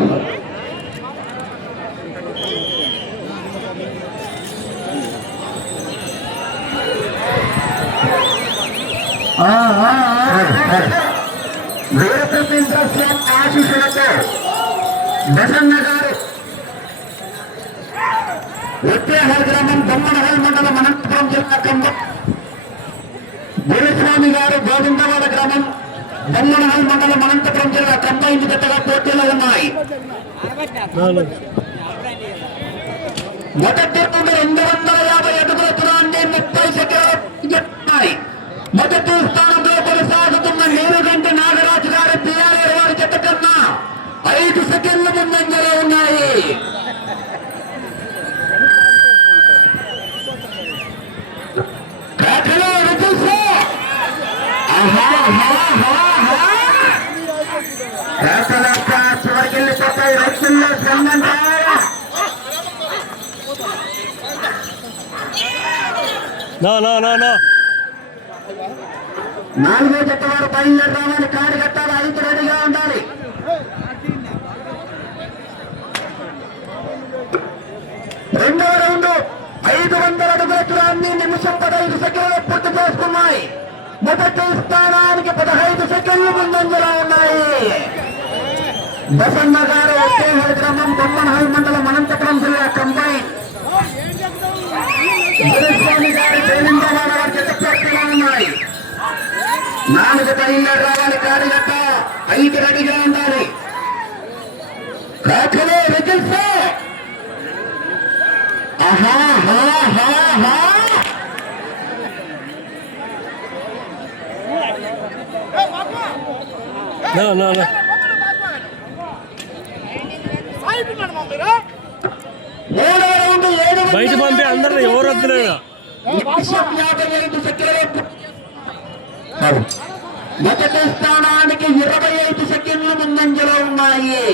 రావాలి ఆ, ఆ, ఆ. వీరపతి ఇంట్రెస్ట్ ఆశీస్సులతో బసన్న గారు ఉత్తేహల్ గ్రామం బొమ్మనహల్ మండలం అనంతపురం జిల్లా కంబం మండలం అనంతపురం జిల్లా కంబైన్ జతగా పోటీలో ఉన్నాయి. మొదటి రెండు వందల యాభై అడుగుల దూరాన్ని ముప్పై సెకండ్లు మొదటి స్థానంలో కొనసాగుతున్న నీరుగంటి నాగరాజు గారి పిఆర్ఏ వారి చెత్త కన్నా ఐదు సెకండ్ల ముందంజలో ఉన్నాయి కాకలో రుజువు. ఆహా, ఆహా, ఆహా, ఆహా. కాకలక్క చివరికెళ్ళిపోతాయి రైతుల్లో శ్రమంట No, no, నాలుగో జట్టు వారు బయలుదేరి రావాలి కాడు కట్టాలి ఐదు రెడీగా ఉండాలి. రెండవ రౌండ్ ఐదు వందల అడుగుల దూరాన్ని నిమిషం పదహైదు సెకండ్లు పూర్తి చేసుకున్నాయి. మొదటి స్థానానికి పదహైదు సెకండ్లు ముందంజలో ఉన్నాయి. బసన్న గారు ఒట్టేహల్ గ్రామం బొమ్మనహల్ మండలం అనంతపురం జిల్లా కంబైన్. గురుస్వామి గారు తెలంగాణ వారి జత ఉన్నాయి. నాలుగు బయలుదేరి రావాలి కార్యకర్త. ఐదు రెడీగా ఉండాలి. కాకలే విజిల్స్ ఆహా హా హా హా. No, no, no. బయట పంపి అందరిని ఎవరు వద్దులేడు మొదటి స్థానానికి ఇరవై ఐదు సెకండ్లు ముందంజలో ఉన్నాయి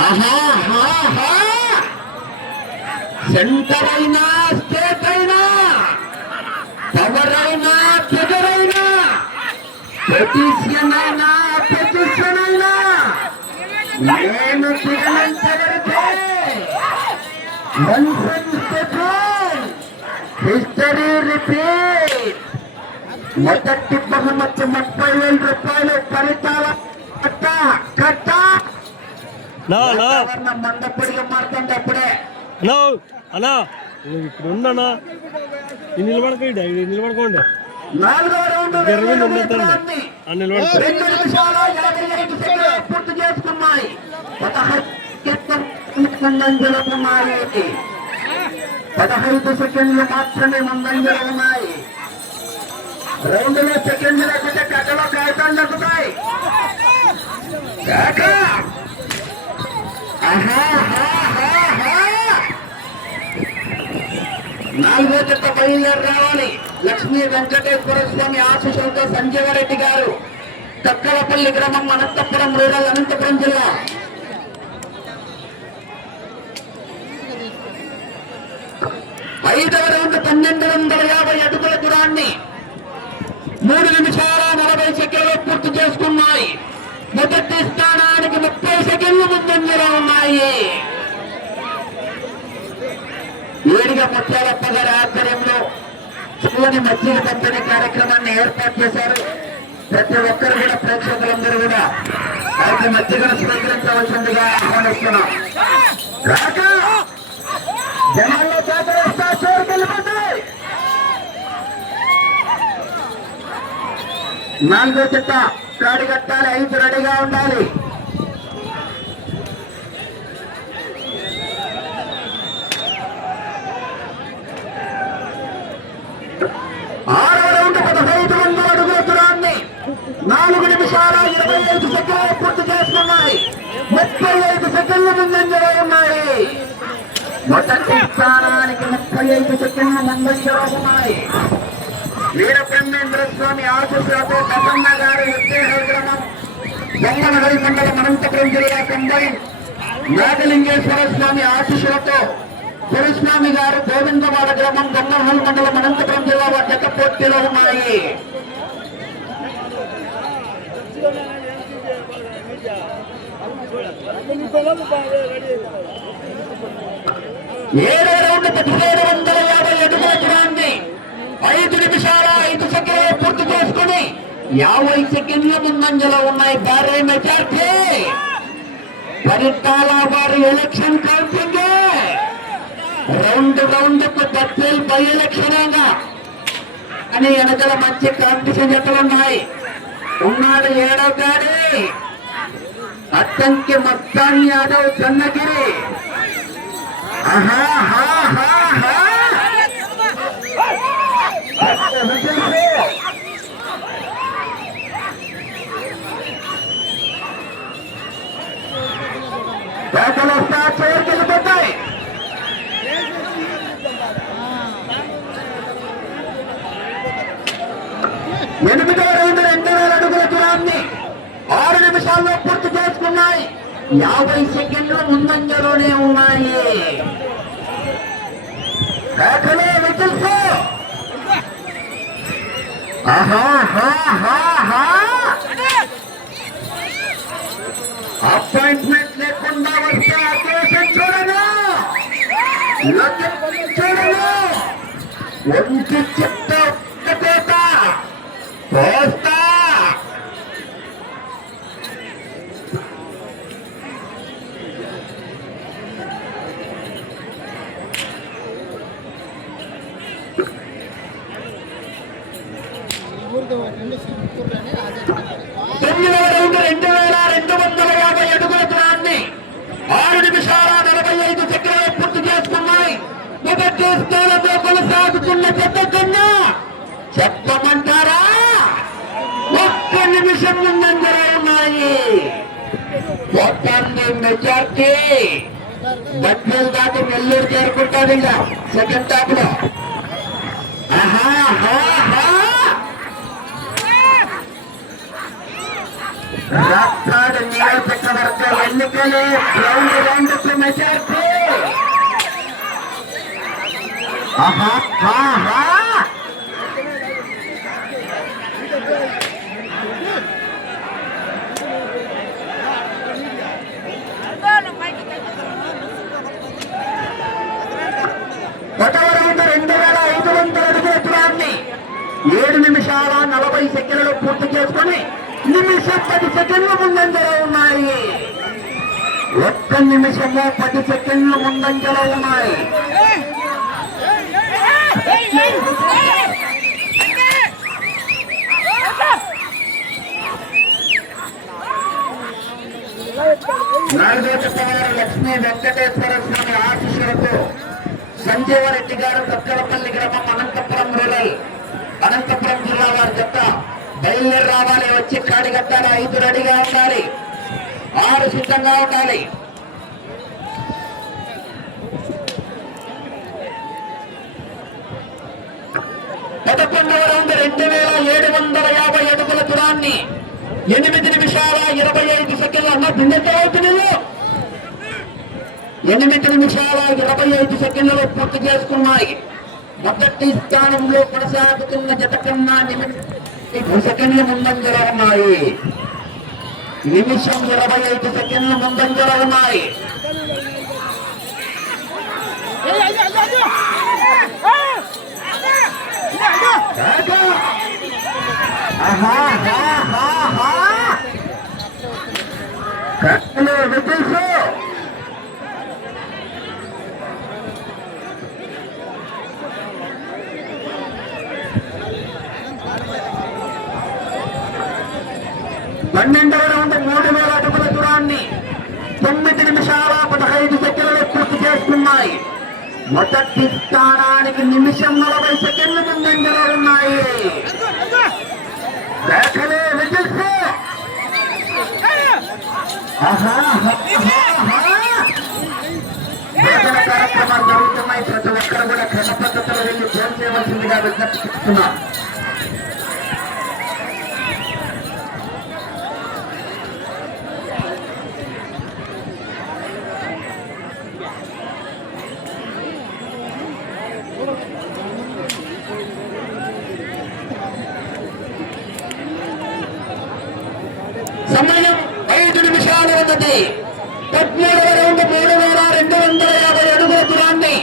ఆహా హా హా సెంటర్ అయినా స్టేట్ అయినా పవర్ అయినా ఫిగర్ అయినా పొజిషన్ అయినా పొజిషన్ అయినా నేను దిగనంతవరకే హిస్టరీ రిపీట్. మొదటి బహుమతి ముప్పై వేల రూపాయలు ఫలితాల కట్ట మందపొడిగా మారుతుంది అప్పుడే. అన్నా నువ్వు ఇక్కడ ఉండనా? ఈ నిలబడకండి. ఇది నిలబడుకోండి ఆ పదహైదు సెకండ్లు మాత్రమే ముందంజలో ఉన్నాయి. రెండులో సెకండ్లు లేకపోతే కట్టలో కాగితాలు దక్కుతాయి కాక! ఆహా, ఆహా, ఆహా. నాలుగో జత బయలుదేరి రావాలి. లక్ష్మీ వెంకటేశ్వర స్వామి ఆశీస్సులతో సంజీవరెడ్డి గారు కక్కలపల్లి గ్రామం అనంతపురం రూరల్ అనంతపురం జిల్లా. ఐదవ రౌండ్ పన్నెండు వందల యాభై అడుగుల దూరాన్ని మూడు నిమిషాల నలభై సెకండ్లు పూర్తి చేసుకున్నాయి. మొదటి స్థానానికి ముప్పై సెకండ్లు ముందంజలో ఉన్నాయి. ఏడిగా ముత్యాలప్ప గారి ఆధ్వర్యంలో చల్లని మజ్జిగ పంపిణీ కార్యక్రమాన్ని ఏర్పాటు చేశారు. ప్రతి ఒక్కరు కూడా ప్రేక్షకులందరూ కూడా వారికి మజ్జిగను స్వీకరించవలసిందిగా ఆహ్వానిస్తున్నాం. రాక! జనాల్లో చేతరేస్తా చోరుకెళ్ళిపోతాయి నాలుగో చెత్త కాడి కట్టాలి ఐదు రెడీగా ఉండాలి ఆరవ రౌండ్ పదహైదు వందల అడుగుల దూరాన్ని నాలుగు నిమిషాల ఇరవై ఐదు సెకండ్లు పూర్తి చేస్తున్నాయి. ముప్పై ఐదు సెకండ్ల ముందంజలో ఉన్నాయి. మొదటి స్థానానికి ముప్పై ఐదు సెకండ్లు ముందంజలో ఉన్నాయి. వీరబ్రహ్మేంద్ర స్వామి ఆశీస్సులతో ప్రసన్న గారు ఉత్తేజ గ్రామం మండలం అనంతపురం జిల్లా కంబైన్ నాగలింగేశ్వర స్వామి ఆశీస్సులతో గురుస్వామి గారు గోవిందవాడ గ్రామం గంగహల్ మండలం అనంతపురం జిల్లా వారి జత పోటీలో ఉన్నాయి. ఏడో రౌండ్ పదిహేడు వందల యాభై అడుగుల దూరాన్ని ఐదు నిమిషాల ఐదు సెకండ్లు పూర్తి చేసుకుని యాభై సెకండ్ల ముందంజలో ఉన్నాయి భారీ మెజార్టీ. పరిటాల వారి ఎలక్షన్ కౌంటింగ్. రౌండ్ రౌండ్కు డబ్బులు బై ఎలక్షన్ అని వెనకల మంచి కాంపిటీషన్ ఎక్కడ ఉన్నాయి ఉన్నాడు ఏడో గాడి అత్తంకి మస్తాన్ యాదవ్ చన్నగిరి ఆహా హా హా హా పేదలు వస్తా చివరికి వెళ్ళిపోతాయి ఎనిమిదో రౌండ్ రెండు వేల అడుగుల దూరాన్ని ఆరు నిమిషాల్లో పూర్తి చేసుకున్నాయి. యాభై సెకండ్లు ముందంజలోనే ఉన్నాయి. కేకలే విజిల్స్ అపాయింట్మెంట్ లేకుండా వస్తే ఆదేశం చూడను. లగ్నం చూడను. ఒంటి చెత్త ఒక్కటేట పోస్తా తొమ్మిదవ రౌండ్ రెండు వేల రెండు వందల యాభై అడుగుల దూరాన్ని ఆరు నిమిషాల నలభై ఐదు సెకండ్లు పూర్తి చేసుకున్నాయి మొదటి స్థానంలో కొనసాగుతున్న చెత్త కన్నా చెప్పమంటారా? ఒక్క నిమిషం ముందంజలో ఉన్నాయి. మొత్తాన్ని మెజార్టీ. బట్టలు దాటి నెల్లూరు చేరుకుంటాడు ఇంకా. సెకండ్ టాప్లో ఆహా ఆహా, ఆహా. రాష్ట్రాల నియోజకవర్గ ఎన్నికలు రౌండ్ రౌండ్కు మెజార్టీ. రెండు వేల ఐదు వందల అడుగు ఎత్తురాన్ని ఏడు నిమిషాల నలభై సెకండ్లు పూర్తి చేసుకొని నిమిషం పది సెకండ్లు ముందంజలో ఉన్నాయి. ఒక్క నిమిషము పది సెకండ్లు ముందంజలో ఉన్నాయి. నాలుగో చెప్పవారు లక్ష్మీ వెంకటేశ్వర స్వామి ఆశీస్సులతో సంజీవరెడ్డి గారు కక్కలపల్లి గ్రామం అనంతపురం రూరల్ అనంతపురం జిల్లా వారి చెత్త బయలుదేరి రావాలి వచ్చి కాడిగట్టాల ఐదు రెడీగా ఉండాలి. ఆరు సిద్ధంగా ఉండాలి. పదకొండవ రౌండ్ రెండు వేల ఏడు వందల యాభై అడుగుల దూరాన్ని ఎనిమిది నిమిషాల ఇరవై ఐదు సెకండ్లు అన్న భిన్నత అవుతుంది ఎనిమిది నిమిషాల ఇరవై ఐదు సెకండ్లలో పూర్తి చేసుకున్నాయి. మొదటి స్థానంలో కొనసాగుతున్న జత కన్నా నిమిషం ఇప్పుడు సెకండ్ల ముందంజలో ఉన్నాయి. నిమిషం ఇరవై ఐదు సెకండ్ల ముందంజలో ఉన్నాయి. కాకా. ఆహా, హా, హా, హా. కత్తులు విపిల్సు. పన్నెండవ రౌండ్ మూడు వేల అడుగుల దూరాన్ని తొమ్మిది నిమిషాల పదహైదు సెకండ్లు పూర్తి చేసుకున్నాయి. మొదటి స్థానానికి నిమిషం నలభై సెకండ్లు ముందంజలో ఉన్నాయి. రేఖలే విజిల్స్ కార్యక్రమాలు జరుగుతున్నాయి. ప్రతి ఒక్కరు కూడా క్రమ పద్ధతిలో వెళ్ళి భోజనం చేయవలసిందిగా విజ్ఞప్తి చేస్తున్నాం సమయం ఐదు ఒకటి పద్మూడవ రౌండ్ మూడు వేల రెండు వందల యాభై అడుగుల దూరాన్ని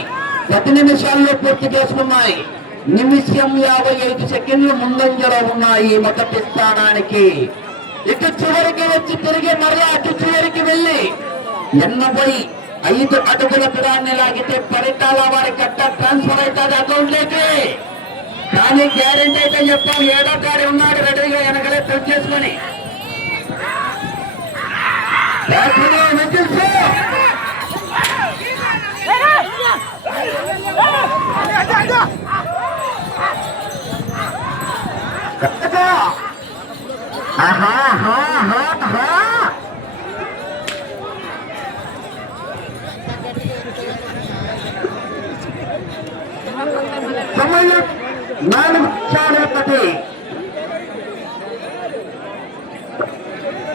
పది నిమిషాల్లో పూర్తి చేసుకున్నాయి. నిమిషం యాభై ఐదు సెకండ్లు ముందంజలో ఉన్నాయి మొదటి స్థానానికి. ఇటు చివరికి వచ్చి తిరిగి మరలా అటు చివరికి వెళ్ళి ఎనభై ఐదు అడుగుల దూరాన్ని లాగితే పరిటాల వారి కట్ట ట్రాన్స్ఫర్ అవుతుంది అకౌంట్లోకి కానీ గ్యారెంటీ అయితే చెప్పాం ఏడో గారి ఉన్నాడు రెడీగా వెనకలే పెళ్ళి చేసుకొని రాత్రిలో వెంకటేశ్వర ఆహా ఆహా ఆహా ఆహా సమయం నాలుగు నిమిషాలు ఉన్నది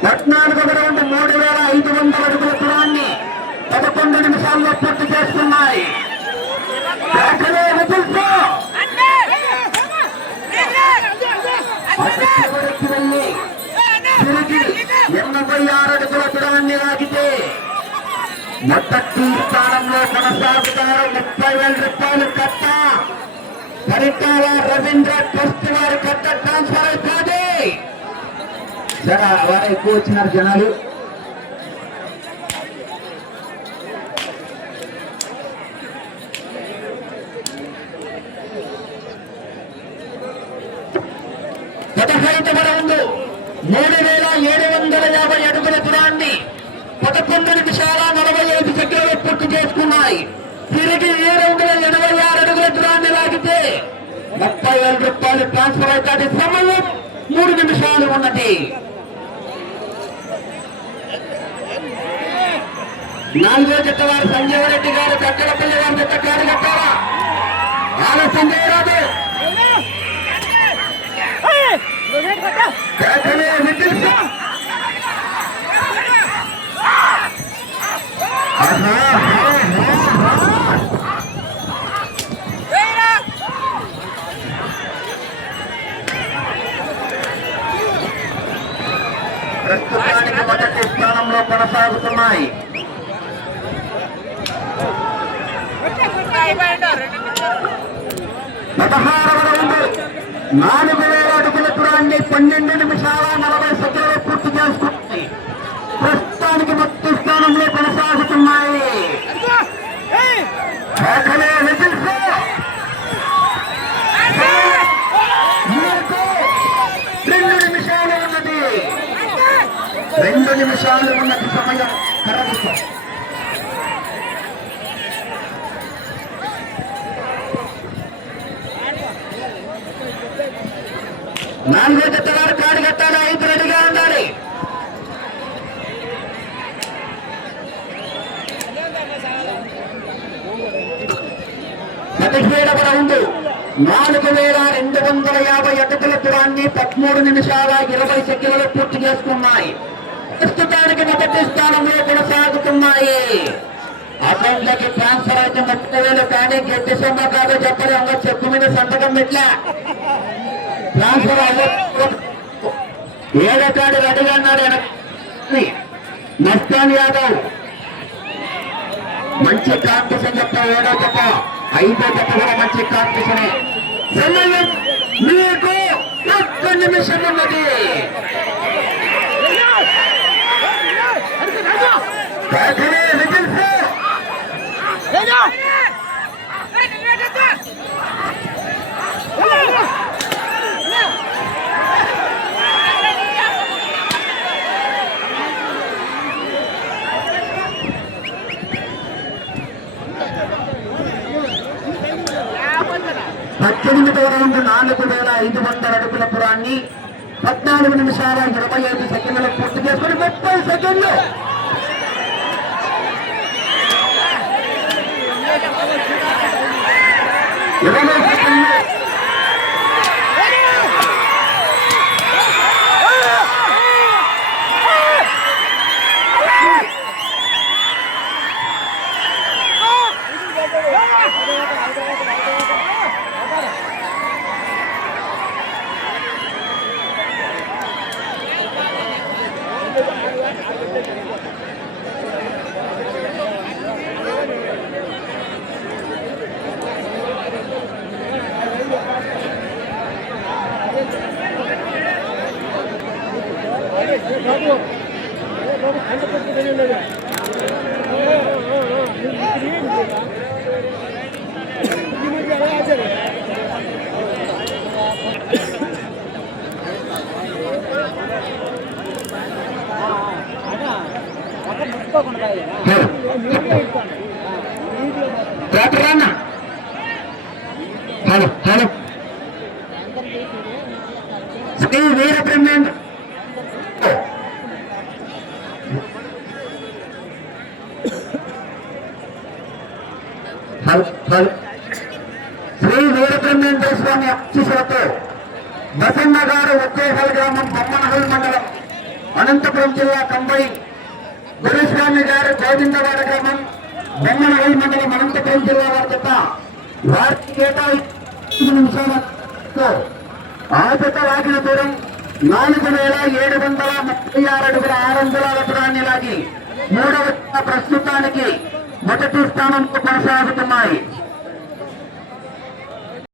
పద్నాలుగు రౌండ్ ఐదు వందల అడుగుల దూరాన్ని పదకొండు నిమిషాల్లో పూర్తి చేస్తున్నాయి. వెళ్ళి తిరిగి ఎనభై ఆరు అడుగుల దూరాన్ని లాగితే మొదటి స్థానంలో కొనసాగుతారు. ముప్పై వేల రూపాయలు కట్ట. పరిటాల రవీంద్ర ట్రస్ట్ వారి కట్ట ట్రాన్స్ఫర్ అవుతుంది. సరే వారు ఎక్కువ వచ్చినారు జనాలు పదహైదవ రౌండ్ మూడు వేల ఏడు వందల యాభై అడుగుల దూరాన్ని పదకొండు నిమిషాల నలభై ఐదు సెకండ్లు పూర్తి చేసుకున్నాయి తిరిగి ఏడు వందల ఎనభై ఆరు అడుగుల దూరాన్ని లాగితే ముప్పై వేల రూపాయలు ట్రాన్స్ఫర్ అవుతుంది సమయం మూడు నిమిషాలు ఉన్నది నాలుగో జట్ట వారు సంజీవ రెడ్డి గారు చక్కడపల్లి వారి జట్ట కారు కట్టారా ఆలస్యం చేయరాదు కేకలే ప్రస్తుతానికి మొదటి స్థానంలో కొనసాగుతున్నాయి పదహారవ రౌండ్. నాలుగు వేల అడుగుల దూరాన్ని పన్నెండు నిమిషాల నలభై సెకండ్లు పూర్తి చేసుకుంది ప్రస్తుతానికి మొదటి స్థానంలో కొనసాగుతున్నాయి కేకలే విజిల్స్. మీకు రెండు నిమిషాలు ఉన్నది రెండు నిమిషాలు ఉన్నది సమయం కరగిస్తాం నాలుగో జత వారు కాడు కట్టాలి ఐదు రెడీగా ఉండాలి పదిహేడవ రౌండ్ నాలుగు వేల రెండు వందల యాభై అటుకుల దూరాన్ని పదమూడు నిమిషాల ఇరవై సెకండ్లు పూర్తి చేసుకున్నాయి. ప్రస్తుతానికి మొదటి స్థానంలో కొనసాగుతున్నాయి. అసెంబ్లీకి ట్రాన్స్ఫర్ అయితే ముప్పై వేలు కానీ గట్టి సొమ్మ కాదో చెప్పలేము. చెప్పు మీద సంతకం పెట్టలే. ట్రాన్స్ఫర్ ఏడకాడు రెడీగా అన్నాడు వెనక్కి. మస్తాన్ యాదవ్ మంచి కాంపిటీషన్ చెప్తా ఏడో చెప్ప. ఐదో చెప్ప కూడా మంచి కాంపిటీషన్. సమయం మీకు ఒక్క నిమిషం ఉన్నది విజిల్స్. పద్దెనిమిదవ రౌండ్ నాలుగు వేల ఐదు వందల అడుగుల పురాన్ని పద్నాలుగు నిమిషాల ఇరవై ఐదు సెకండ్లు పూర్తి చేసుకుని ముప్పై సెకండ్లు. ఇరవై సెకండ్లు. వీరబ్రహ్మేంద్ర స్వామి బసన్న గారు ఉద్యోగాల గ్రామం బొమ్మనహల్ మండలం అనంతపురం జిల్లా కంబై గురుస్వామి గారు గోవిందవాడ గ్రామం బొమ్మనహల్ మండలం అనంతపురం జిల్లా వారి చేత వారికి కేటాయించిన నిమిషాలతో ఆ జత లాగిన దూరం నాలుగు వేల ఏడు వందల ముప్పై ఆరు అడుగుల ఆరు వందల దూరాన్ని లాగి మూడవ ప్రస్తుతానికి మొదటి స్థానంలో కొనసాగుతున్నాయి.